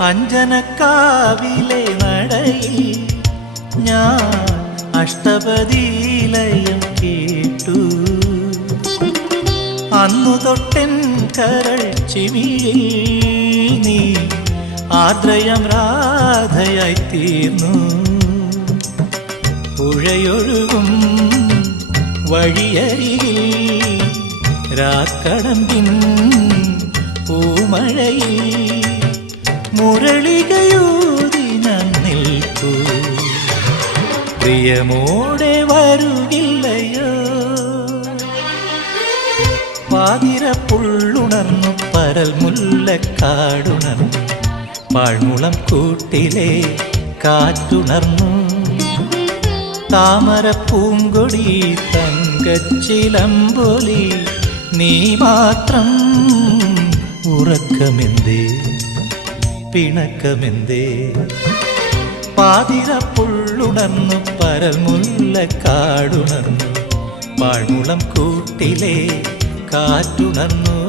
അഞ്ജനക്കാവിലെ നടയിൽ ഞാൻ അഷ്ടപദീലയം കേട്ടു. അന്നു തൊട്ടൻ കരൾ ചിമിഴിൽ നീ ആദ്രയം രാധയായി തീർന്നു. പുഴയൊഴുകും വഴിയരികിൽ രാക്കടമ്പിൻ പൂമഴയിൽ മുരളികയൂതി ഞാൻ നിൽപ്പൂ. പ്രിയമോടെ വരുകില്ലയോ? പാതിരപ്പുള്ളുണർന്നു പരൽ മുല്ലക്കാടുണർന്നു. പാഴ്മുളം കൂട്ടിലെ കാറ്റുണർന്നു. താമര പൂങ്കൊടി തങ്കച്ചിലമ്പൊലി നീ മാത്രം. ഉറക്കമെന്തേ പിണക്കമെന്തേ? പാതിരപ്പുള്ളുണർന്നു പരൽ മുല്ലക്കാടുണർന്നു. പാഴ്മുളം കൂട്ടിലെ കാറ്റുണർന്നു.